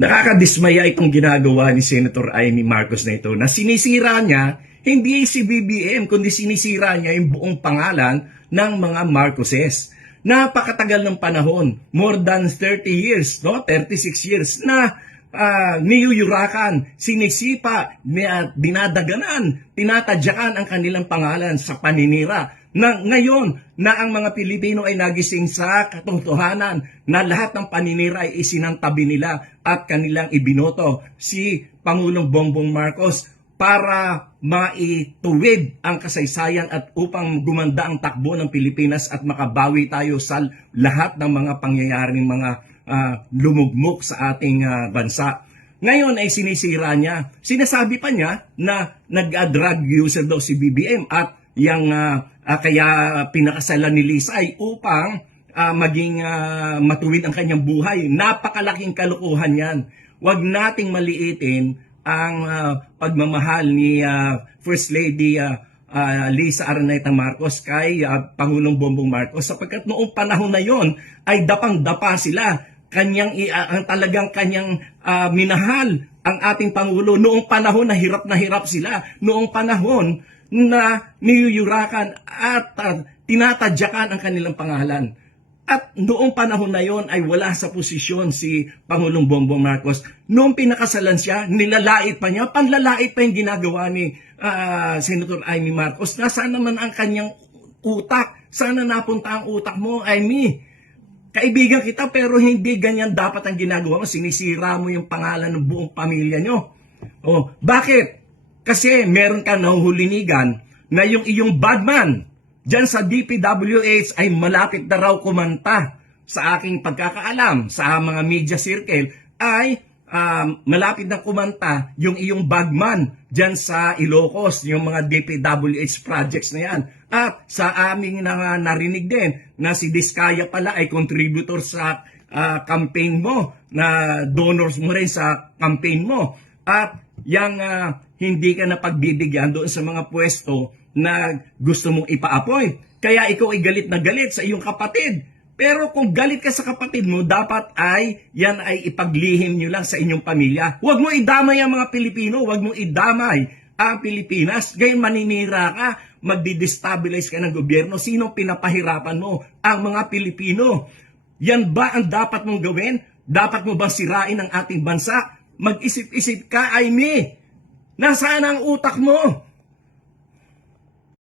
Nakakadismaya itong ginagawa ni Senator Amy Marcos na ito na sinisira niya hindi si BBM kundi sinisira niya yung buong pangalan ng mga Marcoses. Napakatagal ng panahon, more than 30 years, no? 36 years na uh, niyuyurakan, sinisipa, dinadaganan, tinatadyakan ang kanilang pangalan sa paninira na ngayon na ang mga Pilipino ay nagising sa katotohanan na lahat ng paninira ay isinantabi nila at kanilang ibinoto si Pangulong Bongbong Marcos para maituwid ang kasaysayan at upang gumanda ang takbo ng Pilipinas at makabawi tayo sa lahat ng mga pangyayaring mga ah, lumugmok sa ating ah, bansa. Ngayon ay sinisira niya. Sinasabi pa niya na nag-drug user daw si BBM at yang ah, ah, kaya pinakasalan ni Lisa ay upang ah, maging ah, matuwid ang kanyang buhay. Napakalaking kalokohan yan. Huwag nating maliitin ang ah, pagmamahal ni ah, First Lady ah, ah, Lisa Araneta Marcos kay ah, Pangulong Bongbong Marcos sapagkat noong panahon na yon ay dapang-dapa sila kanyang ah, ang talagang kanyang ah, minahal ang ating pangulo noong panahon na hirap na hirap sila noong panahon na niyuyurakan at ah, tinatadyakan ang kanilang pangalan at noong panahon na yon ay wala sa posisyon si Pangulong Bongbong Marcos. Noong pinakasalan siya, nilalait pa niya, panlalait pa yung ginagawa ni ah, Senator Amy Marcos. Nasaan naman ang kanyang utak? Sana napunta ang utak mo, Amy? Kaibigan kita pero hindi ganyan dapat ang ginagawa mo. Sinisira mo yung pangalan ng buong pamilya nyo. Oh, bakit? Kasi meron ka nahuhulinigan na yung iyong bagman dyan sa DPWH ay malapit na raw kumanta sa aking pagkakaalam sa mga media circle ay um, malapit na kumanta yung iyong bagman dyan sa Ilocos, yung mga DPWH projects na yan. At sa aming na, narinig din na si Diskaya pala ay contributor sa ah, campaign mo, na donors mo rin sa campaign mo. At yung ah, hindi ka na pagbibigyan doon sa mga pwesto na gusto mong ipa-appoint. Kaya ikaw ay galit na galit sa iyong kapatid. Pero kung galit ka sa kapatid mo, dapat ay yan ay ipaglihim nyo lang sa inyong pamilya. Huwag mo idamay ang mga Pilipino, huwag mo idamay ang Pilipinas. Gayon maninira ka, magdi-destabilize ka ng gobyerno. Sino pinapahirapan mo? Ang mga Pilipino. Yan ba ang dapat mong gawin? Dapat mo ba sirain ang ating bansa? Mag-isip-isip ka, Aimee. Nasaan ang utak mo?